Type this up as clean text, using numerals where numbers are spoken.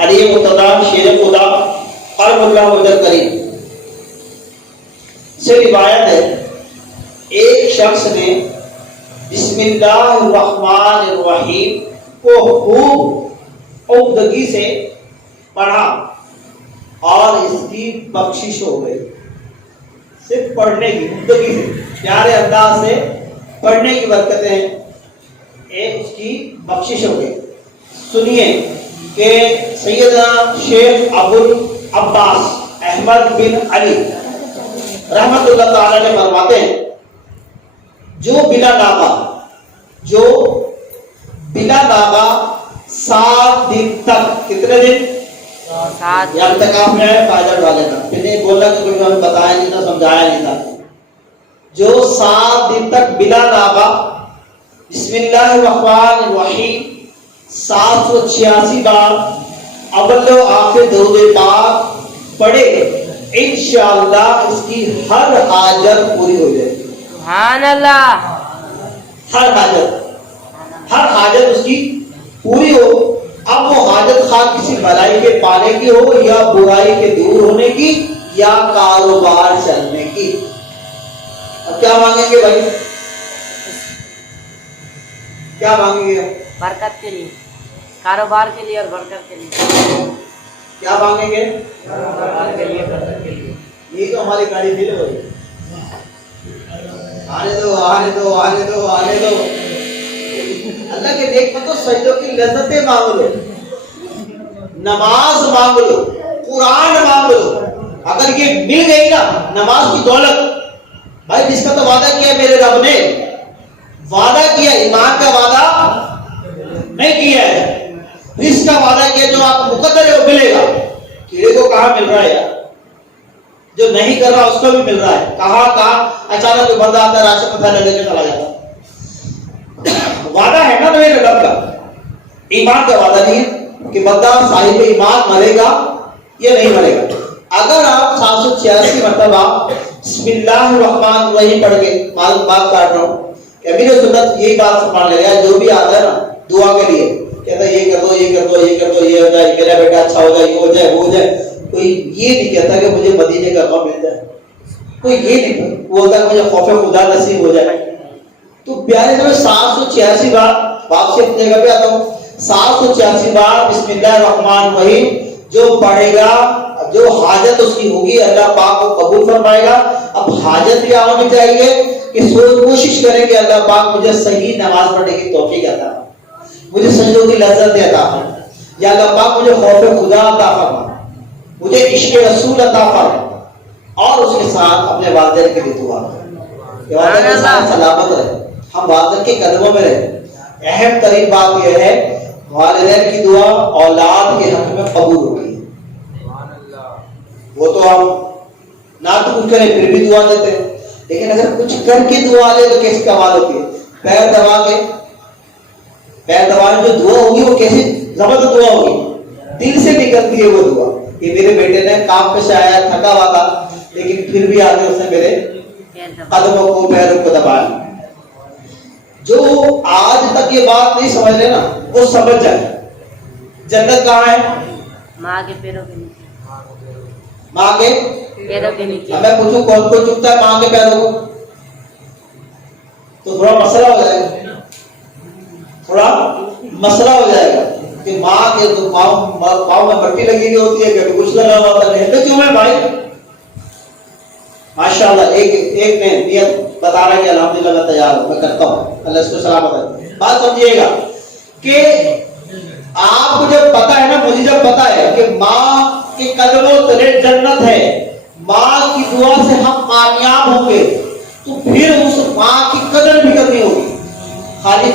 علی مقتدی شیر خدا قرب اللہ وجل کریم سے روایت ہے، ایک شخص نے بسم اللہ الرحمن الرحیم کو خوب عمدگی سے پڑھا اور اس کی بخشش ہو گئی۔ صرف پڑھنے کی عمدگی سے، پیارے انداز سے پڑھنے کی برکتیں ایک اس کی بخشش ہو گئی۔ سنیے کہ سیدنا شیخ ابو العباس احمد بن علی رحمت اللہ تعالی نے فرماتے ہیں، جو بلا ناغہ 7 دن تک، کتنے دن؟ 7 یا اعتکاف میں ہے فائدہ ڈالے گا، پھر نہیں بولنا کہ کوئی ہمیں بتایا نہیں تھا، سمجھایا نہیں تھا۔ جو 7 دن تک بلا ناغہ بسم اللہ الرحمن الرحیم 786 بار اول و آخر درود پاک پڑھے، انشاءاللہ اس کی ہر حاجت پوری ہو جائے گی۔ سبحان اللہ۔ ہر حاجت اس کی پوری ہو۔ اب وہ حاجت خواہ کسی بھلائی کے پانے کی ہو یا برائی کے دور ہونے کی یا کاروبار چلنے کی۔ اب کیا مانگیں گے بھائی؟ کیا مانگیں گے؟ برکت کے لیے، کاروبار کے لیے اور برکت کے لیے۔ کیا مانگیں گے؟ کاروبار کے لیے، برکت کے لیے۔ یہ تو ہماری گاڑی دل ہوئی، آنے دو آنے دو آنے دو آنے دو۔ اللہ کے دیکھ میں تو سجدوں کی لذتیں مانگ لو، نماز مانگ لو، قرآن مانگ لو۔ اگر یہ مل گئی نا نماز کی دولت، بھائی جس کا تو وعدہ کیا میرے رب نے، وعدہ کیا، ایمان کا وعدہ نہیں کیا ہے، رزق کا وعدہ کیا، جو آپ مقدر ہے وہ ملے گا۔ کیڑے کو کہاں مل رہا ہے یار؟ جو نہیں کر رہا اس کو بھی مل رہا ہے۔ کہاں اچانک کوئی بندہ آتا ہے راشن کا تھیلا لے کے چلا جاتا ہے۔ وعدہ ہے نا میرے رب کا، ایمان کا وعدہ نہیں ہے کہ بندہ صاحب ایمان مرے گا یا نہیں مرے گا۔ اگر آپ 786 مرتبہ بسم اللہ الرحمن الرحیم پڑھ کے، بات کاٹ رہا ہوں کہ امیر سنت یہی بات فرمان لے گا، جو بھی آتا ہے نا دعا کے لیے کہتا ہے یہ کر دو یہ کر دو یہ کر دو، یہ ہو جائے، میرا بیٹا اچھا ہو جائے، یہ ہو جائے وہ ہو جائے۔ کوئی یہ نہیں کہتا کہ مجھے مدینے کا غم مل جائے، کوئی یہ نہیں کہتا، وہ ہوتا ہے مجھے خوف خدا نصیب ہو جائے۔ تو پیارے جو 786 بار، باپ سے اپنے جگہ پہ آتا ہوں، 786 بار بسم اللہ الرحمن الرحیم جو پڑھے گا، جو حاجت اس کی ہوگی اللہ پاک کو قبول فرمائے گا۔ اب حاجت بھی ہونی چاہیے کہ کوشش کریں کہ اللہ پاک مجھے صحیح نماز پڑھنے کی توفیق عطا فرمائے، مجھے سجدوں کی لذت عطا فرمائے، یا اللہ پاک مجھے خوف خدا عطا فرمائے، مجھے عشق رسول عطا فرمائے، اور اس کے ساتھ اپنے والدین کے لیے دعا کریں کہ والدین کے ساتھ سلامت رہے، ہم والدین کے قدموں میں رہیں۔ اہم ترین بات یہ ہے والدین کی دعا اولاد کے حق میں قبول ہوگی۔ وہ تو ہم نہ تو کچھ کریں پھر بھی دعا دیتے ہیں، لیکن اگر کچھ کر کے دعا لے تو کیسی کمال ہوتی ہے۔ پیر دبا جو دعا ہوگی وہ کیسی زبردست دعا ہوگی، دل سے نکلتی ہے وہ دعا کہ میرے بیٹے نے کام پہ سے آیا، تھکا ہوا تھا، لیکن پھر بھی آگے اس نے میرے قدموں کو پیروں کو دبایا۔ جو آج تک یہ بات نہیں سمجھ رہے نا وہ سمجھ جائے۔ جنت کہاں ہے؟ ماں کے پیروں کے نیچے۔ ماں کے پیروں کے نیچے۔ میں پوچھوں کون کون چکتا ہے ماں کے پیروں کو؟ تو تھوڑا مسئلہ ہو جائے گا، تھوڑا مسئلہ ہو جائے گا کہ ماں کے پاؤں میں مٹی لگی ہوئی ہوتی ہے، کبھی کچھ لگا ہوا ہوتا ہے۔ کیوں ہے بھائی؟ ماشاءاللہ ایک نے نیت بتا رہا ہے کہ الحمدللہ میں تیار ہوں، میں کرتا ہوں، اللہ اس کو سلامت ہے۔ بات سمجھیے گا کہ آپ کو جب پتا ہے نا، مجھے جب پتا ہے کہ ماں کے قدموں تلے جنت ہے، ماں کی دعا سے ہم کامیاب ہوں گے، تو پھر اس ماں کی قدر بھی کرنی ہوگی۔ خالی